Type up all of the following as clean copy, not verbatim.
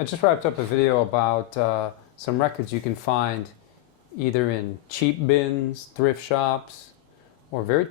I just wrapped up a video about some records you can find either in cheap bins, thrift shops, or very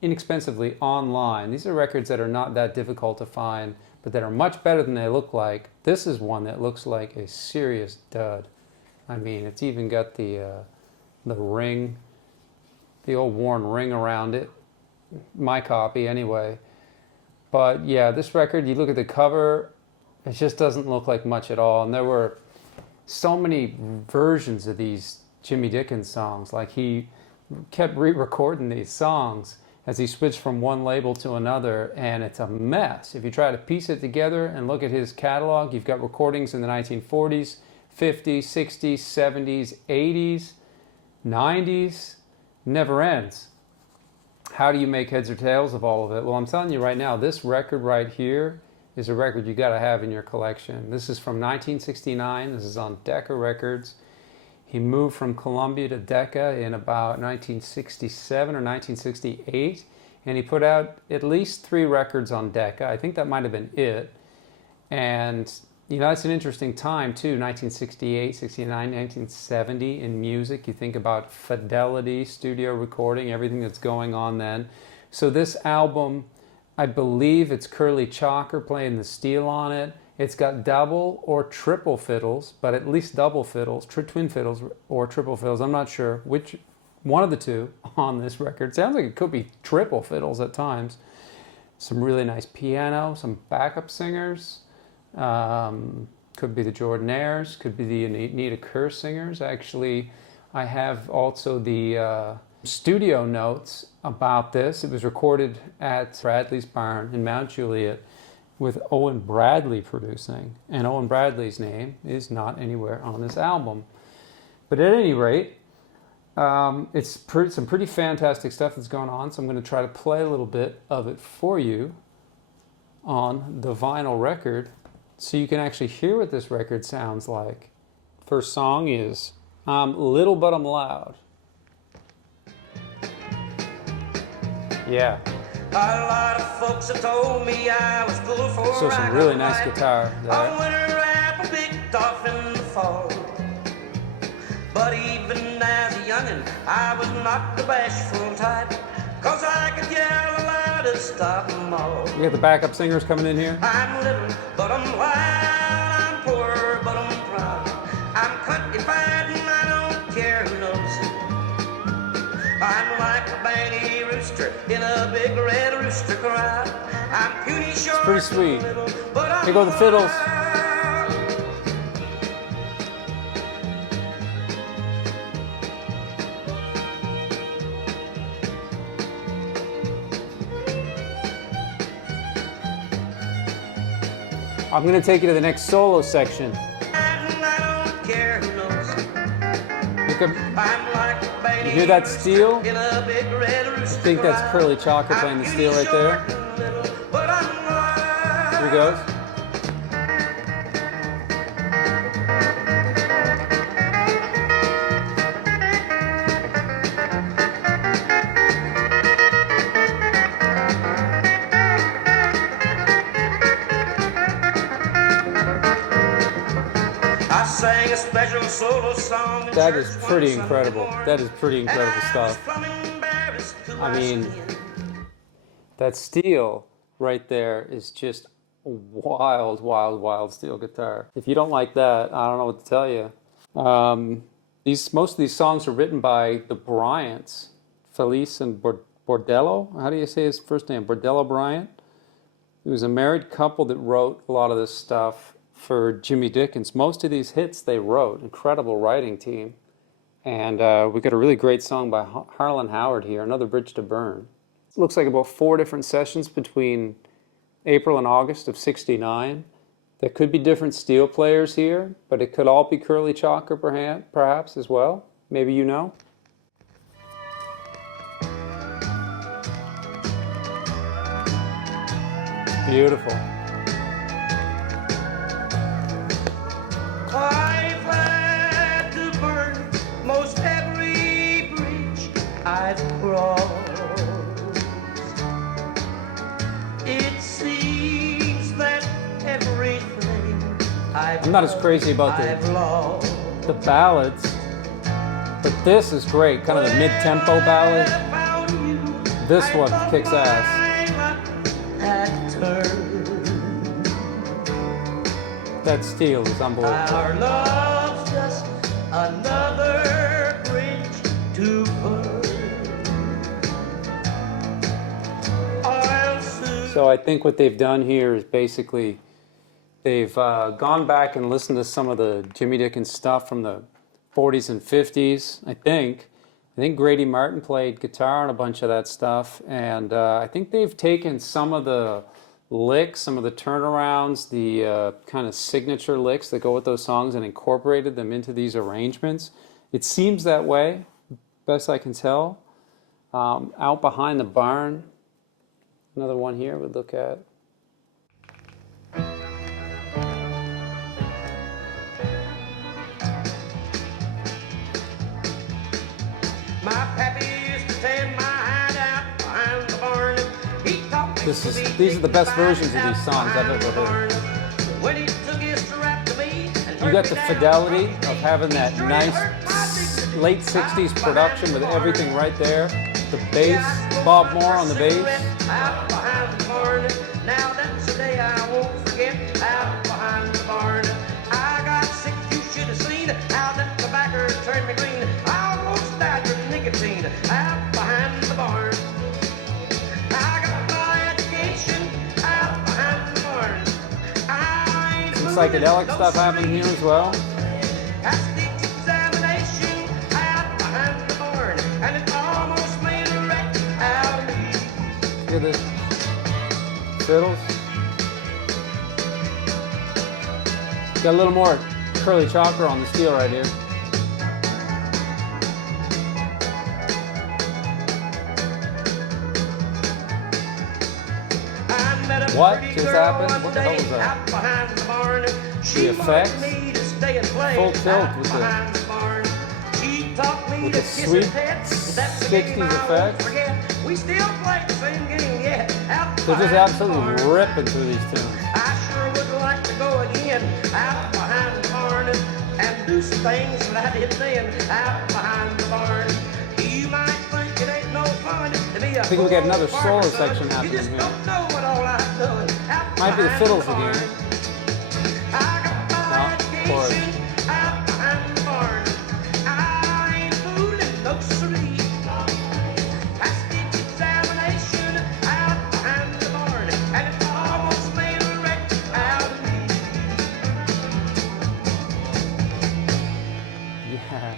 inexpensively online. These are records that are not that difficult to find, but that are much better than they look like. This is one that looks like a serious dud. I mean, it's even got the ring, the old worn ring around it. My copy anyway. But yeah, this record, you look at the cover, it just doesn't look like much at all. And there were so many versions of these Jimmy Dickens songs. Like, he kept re-recording these songs as he switched from one label to another, and it's a mess. If you try to piece it together and look at his catalog, you've got recordings in the 1940s, 50s, 60s, 70s, 80s, 90s, never ends. How do you make heads or tails of all of it? Well, I'm telling you right now, this record right here is a record you got to have in your collection. This is from 1969. This is on Decca Records. He moved from Columbia to Decca in about 1967 or 1968, and he put out at least 3 records on Decca. I think that might have been it. And you know, it's an interesting time too, 1968, 69, 1970 in music. You think about fidelity, studio recording, everything that's going on then. So this album, I believe it's Curly Chalker playing the steel on it. It's got double or triple fiddles, but at least double fiddles, twin fiddles or triple fiddles. I'm not sure which one of the two on this record. Sounds like it could be triple fiddles at times. Some really nice piano, some backup singers. Could be the Jordanaires, could be the Anita Kerr singers. Actually, I have also the studio notes about this. It was recorded at Bradley's barn in Mount Juliet with Owen Bradley producing, and Owen Bradley's name is not anywhere on this album. But at any rate, it's some pretty fantastic stuff that's going on, so I'm going to try to play a little bit of it for you on the vinyl record, so you can actually hear what this record sounds like. First song is I'm Little But I'm Loud. Yeah. A lot of folks have told me I was full for So some really nice guitar there. A winter apple picked off in the fall. But even as a youngin', I was not the bashful type, 'cause I could yell loud to stop them all. You got the backup singers coming in here. I'm little, but I'm loud. I'm poor, but I'm proud. I'm countrified and I don't care who knows it. I'm like a bangy rooster in a big red rooster crowd. I'm puny short. It's pretty sweet. Little, but I'm Here go the fiddles. I'm going to take you to the next solo section. Look up, you hear that steel? I think that's Curly Chalker playing the steel right there. Here he goes. Sang a special solo song. That is pretty incredible. That is pretty incredible stuff. I mean, that steel right there is just a wild, wild, wild steel guitar. If you don't like that, I don't know what to tell you. Most of these songs are written by the Bryants, Felice and Bordello. How do you say his first name? Bordello Bryant. He was a married couple that wrote a lot of this stuff for Jimmy Dickens. Most of these hits they wrote. Incredible writing team. And we got a really great song by Harlan Howard here, Another Bridge to Burn. It looks like about 4 different sessions between April and August of '69. There could be different steel players here, but it could all be Curly Chalker perhaps as well. Maybe you know. Beautiful. I've had to burn most every bridge I've crossed. It seems that everything I've I'm not as crazy about the ballads, but this is great, kind of a mid-tempo ballad. This one kicks ass. That steel is unbelievable. Our love's just another bridge to burn. So I think what they've done here is basically they've gone back and listened to some of the Jimmy Dickens stuff from the 40s and 50s, I think. I think Grady Martin played guitar on a bunch of that stuff, and I think they've taken some of the licks, some of the turnarounds, the kind of signature licks that go with those songs and incorporated them into these arrangements. It seems that way, best I can tell. Out Behind the Barn, another one here we'd look at. My pappy used to tend my hideout behind the barn. He taught me These are the best versions of these songs I've ever heard. When he took his strap to me and You got the fidelity of having that nice late 60s production with everything right there. The bass, Bob Moore on the bass. Out behind the barn. Now that's a day I won't forget. Out behind the barn. I got sick, you should have seen how that tobacco turned me green. I almost died from nicotine. Out behind the barn. I got my education out behind the barn. Some psychedelic stuff happening here as well. Passed the examination out behind the barn, and it almost made a wreck out of me. Look at this. Fiddles. Got a little more curly chopper on the steel right here. What just happened? What the hell was that? The effects? Full tilt with the sweet 60s effects. We still play the same game yet. They're just absolutely ripping through these tunes. I sure would like to go again out behind the barn and do some things that I did then out behind the barn. You might think it ain't no fun to be a I think we got another solo section happening you just here. don't know what all I've done out Might be the behind fiddles barn. again. I got my No, chorus. education out behind the barn. I ain't fooling no siree. Passed the examination out behind the barn, and it almost made a wreck out of me. Yeah.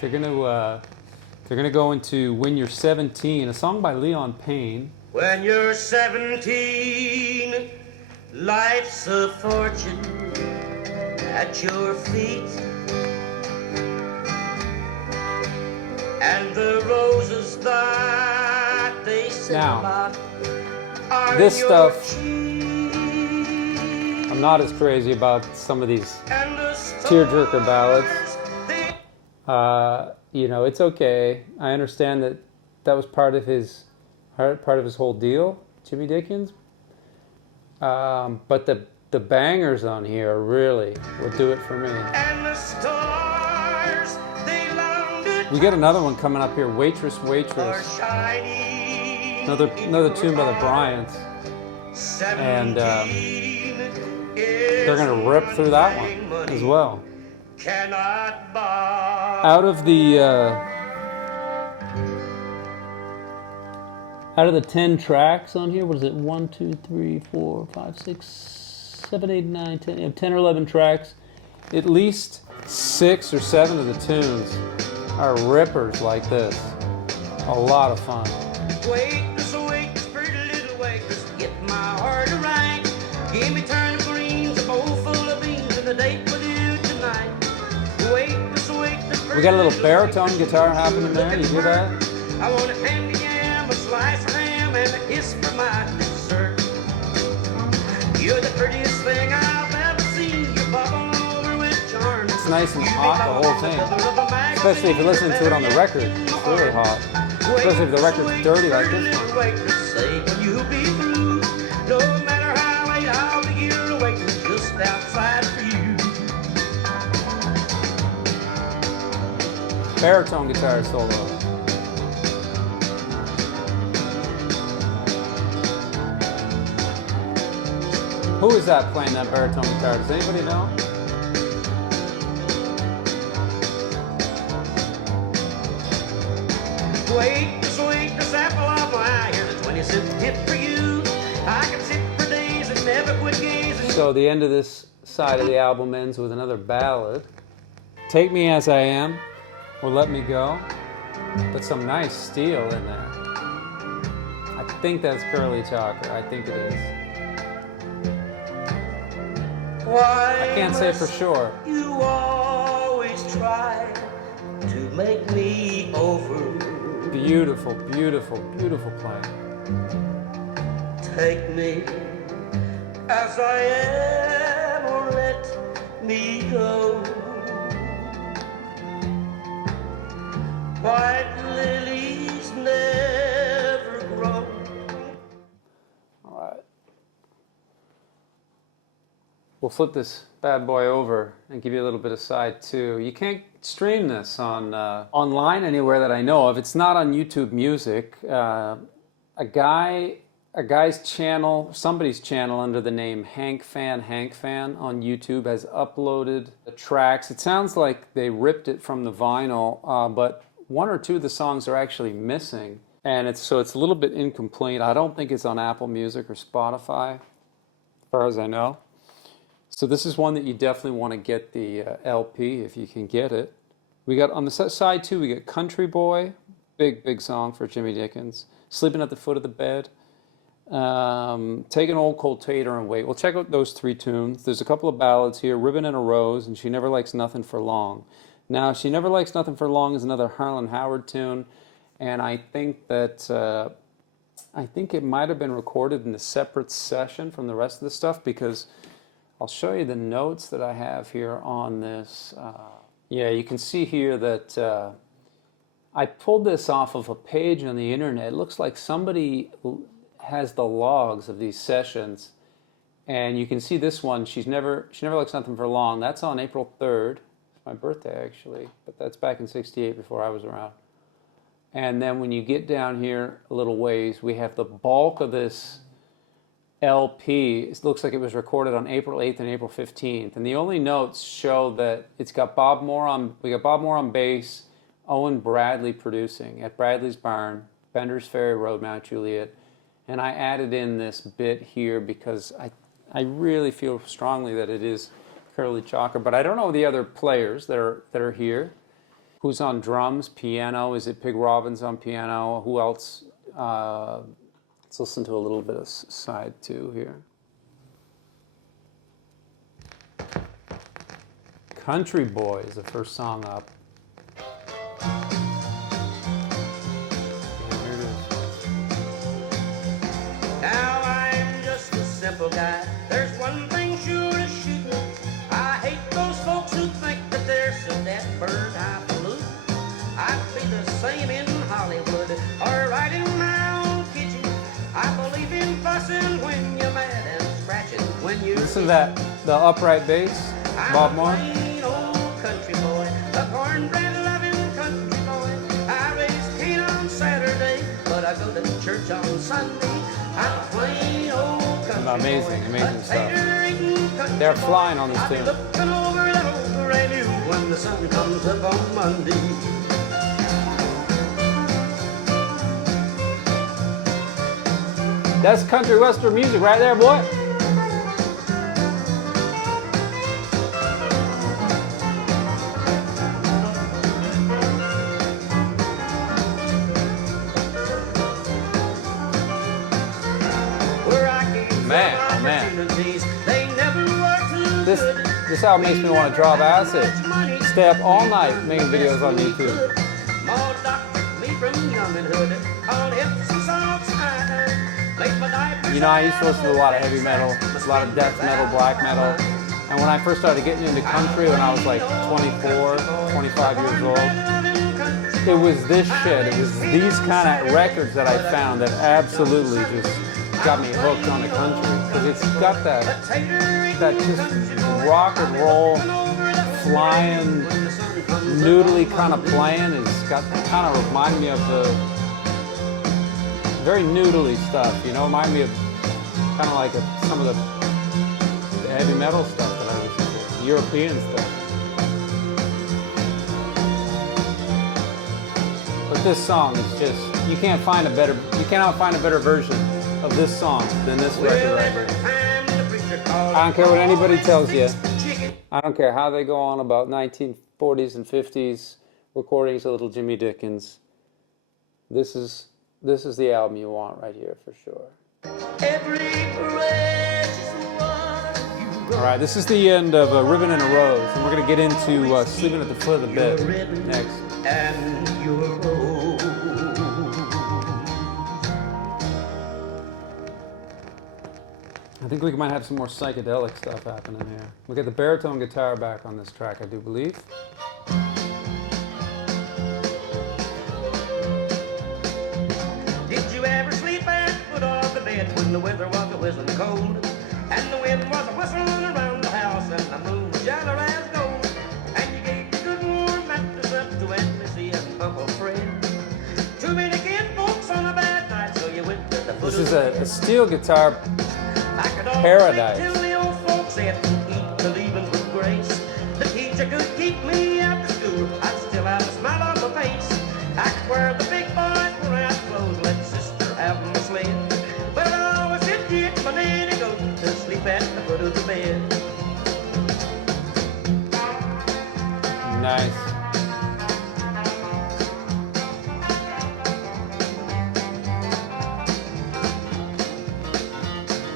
They're gonna go into When You're 17, a song by Leon Payne. When you're 17, life's a fortune at your feet, and the roses that they sing Now, about are this your stuff- cheek, I'm not as crazy about some of these and the tearjerker ballads. stars, they You know, it's okay. I understand that that was part of his whole deal, Jimmy Dickens. But the bangers on here really will do it for me. and the stars, they long to We get another one coming up here, Waitress, are Waitress. shining. Another tune by the Bryants. And they're gonna rip through that one as well. Cannot buy. Out of the 10 tracks on here, what is it? 1, 2, 3, 4, 5, 6, 7, 8, 9, 10. You have 10 or 11 tracks. At least 6 or 7 of the tunes are rippers like this. A lot of fun. Waitress, waitress, pretty little waitress, get my heart right. Give me turnip greens, a bowl full of beans, and a date with you tonight. Waitress, waitress, We got a little baritone guitar happening there. You hear that? I want a candy yam, a slice of ham, and a kiss for my dessert. You're the prettiest thing I've ever seen. You bubble over with charm. It's nice and hot, the whole thing. Especially if you're listening to it on the record. It's really hot. Especially if the record's dirty like this one. Waitress, say when you be through, no matter how late I'll be here waiting just outside for you. Baritone guitar solo. Who is that playing that baritone guitar? Does anybody know? Sweet, the sample of my eye. Here's a 20-cent tip for you. I can sit for days and never quit gazing. So the end of this side of the album ends with another ballad. Take Me As I Am, or Let Me Go. But some nice steel in there. I think that's Curly Chalker. I think it is. Why I can't say for sure. You always try to make me over. Beautiful, beautiful, beautiful playing. Take me as I am, or let me go. White lilies never grow. All right. We'll flip this bad boy over and give you a little bit of side two. You can't stream this on online anywhere that I know of. It's not on YouTube Music. A guy's channel, somebody's channel under the name Hank Fan on YouTube has uploaded the tracks. It sounds like they ripped it from the vinyl, but one or two of the songs are actually missing, and it's a little bit incomplete. I don't think it's on Apple Music or Spotify, as far as I know. So this is one that you definitely want to get the LP if you can get it. We got on the side two, we got Country Boy, big song for Jimmy Dickens. Sleeping at the Foot of the Bed. Take an Old Cold Tater and Wait. We'll check out those three tunes. There's a couple of ballads here, Ribbon and a Rose, and She Never Likes Nothing for Long. Now, She Never Likes Nothing for Long is another Harlan Howard tune, and I think that it might have been recorded in a separate session from the rest of the stuff, because I'll show you the notes that I have here on this. Yeah, you can see here that I pulled this off of a page on the internet. It looks like somebody has the logs of these sessions, and you can see this one, She Never Likes Nothing for Long. That's on April 3rd. It's my birthday, actually, but that's back in '68 before I was around. And then when you get down here a little ways, we have the bulk of this LP. It looks like it was recorded on April 8th and April 15th. And the only notes show that it's got Bob Moore on bass, Owen Bradley producing at Bradley's Barn, Bender's Ferry Road, Mount Juliet. And I added in this bit here because I really feel strongly that it is Curly Chalker, but I don't know the other players that are here. Who's on drums, piano? Is it Pig Robbins on piano? Who else? Let's listen to a little bit of side two here. Country Boy is the first song up. And here it is. Now I'm just a simple guy. There's one thing sure to shoot. I hate those folks who think that they're so that bird highfalutin. I'd be the same in Hollywood or right in my own kitchen. I believe in fussing when you're mad and scratching when you're Listen to that, the upright bass, Bob Moore. I'm a plain old country boy, a cornbread loving country boy. I raise cane on Saturday, but I go to church on Sunday. I'm a plain old country Amazing, boy, amazing a stuff. tater-eating country They're boy. flying on this I'll be tune. looking over that old radio when the sun comes up on Monday. That's country western music right there, boy. Where I came from, Man, oh man. opportunities, they never were too good. This album makes me want to drop acid. Stay up all night making videos on YouTube. Ma doctored me from young'n'hood, called Epsom salts high. Laid my diapers You know, I used to listen to a lot of heavy metal, a lot of death metal, black metal. And when I first started getting into country when I was like 24, 25 years old, it was this shit. It was these kind of records that I found that absolutely just got me hooked on the country. Because it's got that just rock and roll, flying noodly kind of playing. It's got kind of remind me of the very noodly stuff, you know, remind me of kind of like some of the heavy metal stuff that I listen to, the European stuff. But this song is just, you cannot find a better version of this song than this record right here. I don't care what anybody tells you. I don't care how they go on about 1940s and 50s recordings of little Jimmy Dickens. This is the album you want right here for sure. All right, this is the end of Ribbon and a Rose, and we're going to get into Sleeping at the Foot of the Bed next. And your rose. I think we might have some more psychedelic stuff happening here. We got the baritone guitar back on this track, I do believe. Did you ever sleep at the foot of the bed when the weather was a whistling cold, and the wind was a whistling around the house, and the moon was yellow as gold, and you gave the good warm mattress up to Aunt Missy and Uncle Fred? Too many kid folks on a bad night, so you went to the foot This of the is a steel guitar paradise. Till the old folks said, eat the leaving with grace. The teacher could keep me after school, I'd still have a smile on my face. I could wear the big boys wore out clothes, let sister have my sled. But I always did get my nanny goat to sleep at the foot of the bed. Nice.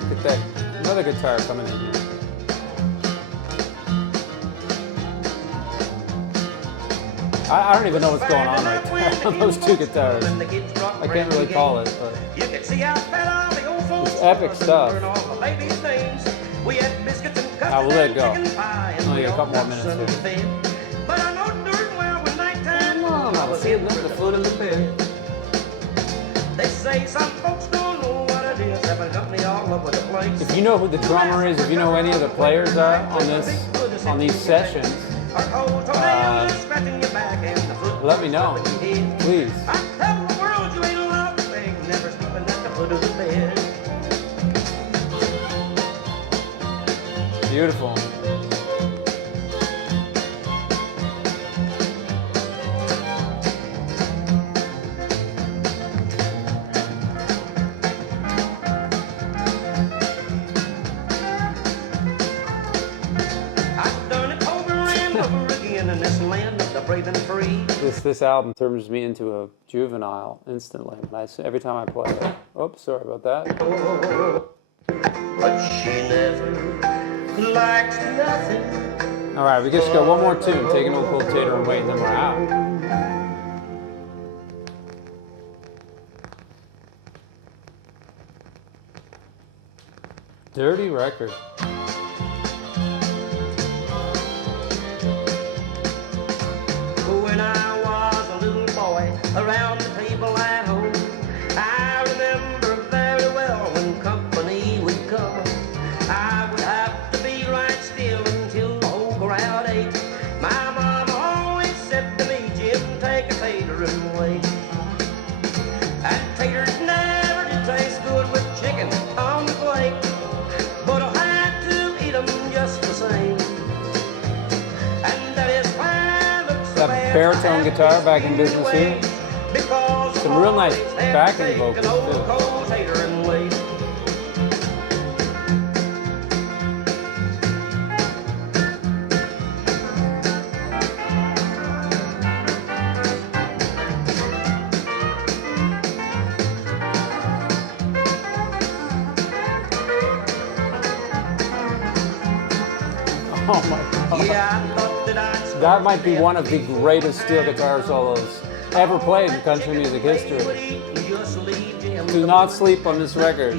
Look at that. Another guitar coming in here. I don't even know what's going on right there. Those two guitars. I can't really call it, but it's epic stuff. I will let it go. Only a couple more minutes here. But I know darn well when nighttime I was hitting at the foot of the bed. They say some folks don't know what it is, having company all over the place. If you know who the drummer is, if you know who any of the players are on these sessions, let me know, please. I tell the world you ain't allowed to thing, never sleeping at the foot of the bed. Beautiful. This album turns me into a juvenile instantly. Every time I play it. Oops, sorry about that. But she never likes nothing. All right, we just got one more tune. Take an old cold tater and wait, and then we're out. Dirty record. When I was a little boy around the table at home, I remember very well when company would come. I would have to be right still until the whole crowd ate. My mama always said to me, Jim, take a tater and wait. And taters never did taste good with chicken on the plate, but I had to eat them just the same. And that is why that baritone guitar back in business here. Some real nice backing vocals too. Oh my God. That might be one of the greatest steel guitar solos ever played in country music history. Do not sleep on this record.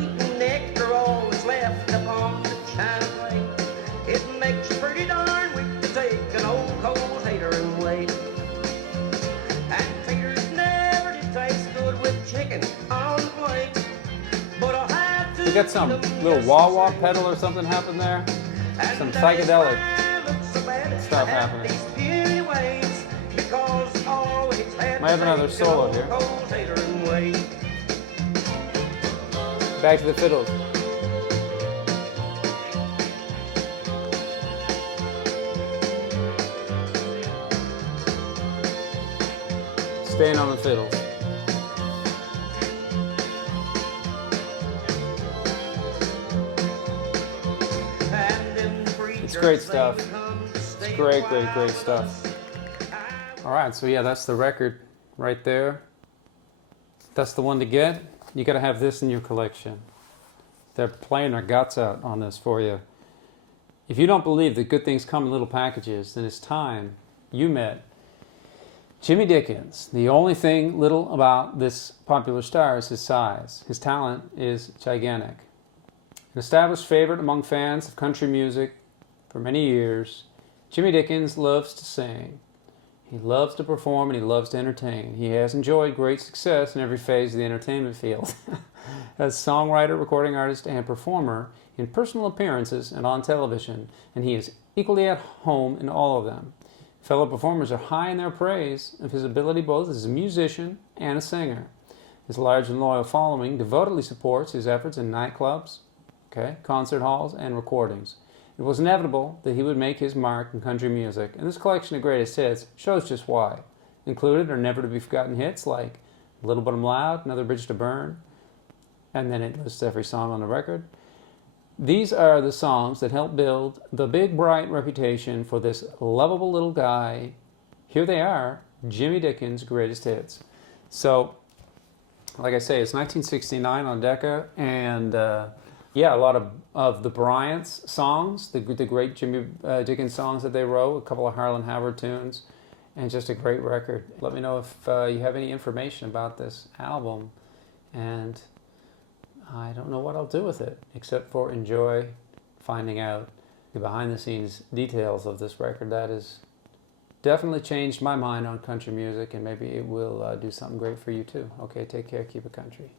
It makes you pretty darn weak to take an old cold tater and wait. And taters never did taste good with chicken on the plate, but I had to. We got some little wah-wah pedal or something happened there. Some psychedelic stuff happening. Might have another solo here. Back to the fiddles. Staying on the fiddles. It's great stuff. It's great, great, great stuff. All right, so yeah, that's the record right there. That's the one to get. You got to have this in your collection. They're playing their guts out on this for you. If you don't believe that good things come in little packages, then it's time you met Jimmy Dickens. The only thing little about this popular star is his size. His talent is gigantic. An established favorite among fans of country music for many years, Jimmy Dickens loves to sing. He loves to perform and he loves to entertain. He has enjoyed great success in every phase of the entertainment field. As songwriter, recording artist, and performer in personal appearances and on television, and he is equally at home in all of them. Fellow performers are high in their praise of his ability both as a musician and a singer. His large and loyal following devotedly supports his efforts in nightclubs, concert halls, and recordings. It was inevitable that he would make his mark in country music, and this collection of greatest hits shows just why. Included are never to be forgotten hits like Little But I'm Loud, Another Bridge to Burn, and then it lists every song on the record. These are the songs that helped build the big, bright reputation for this lovable little guy. Here they are, Jimmy Dickens' greatest hits. So, like I say, it's 1969 on Decca, and yeah, a lot of the Bryants songs, the great Jimmy Dickens songs that they wrote, a couple of Harlan Howard tunes, and just a great record. Let me know if you have any information about this album, and I don't know what I'll do with it, except for enjoy finding out the behind-the-scenes details of this record. That has definitely changed my mind on country music, and maybe it will do something great for you too. Okay, take care, keep it country.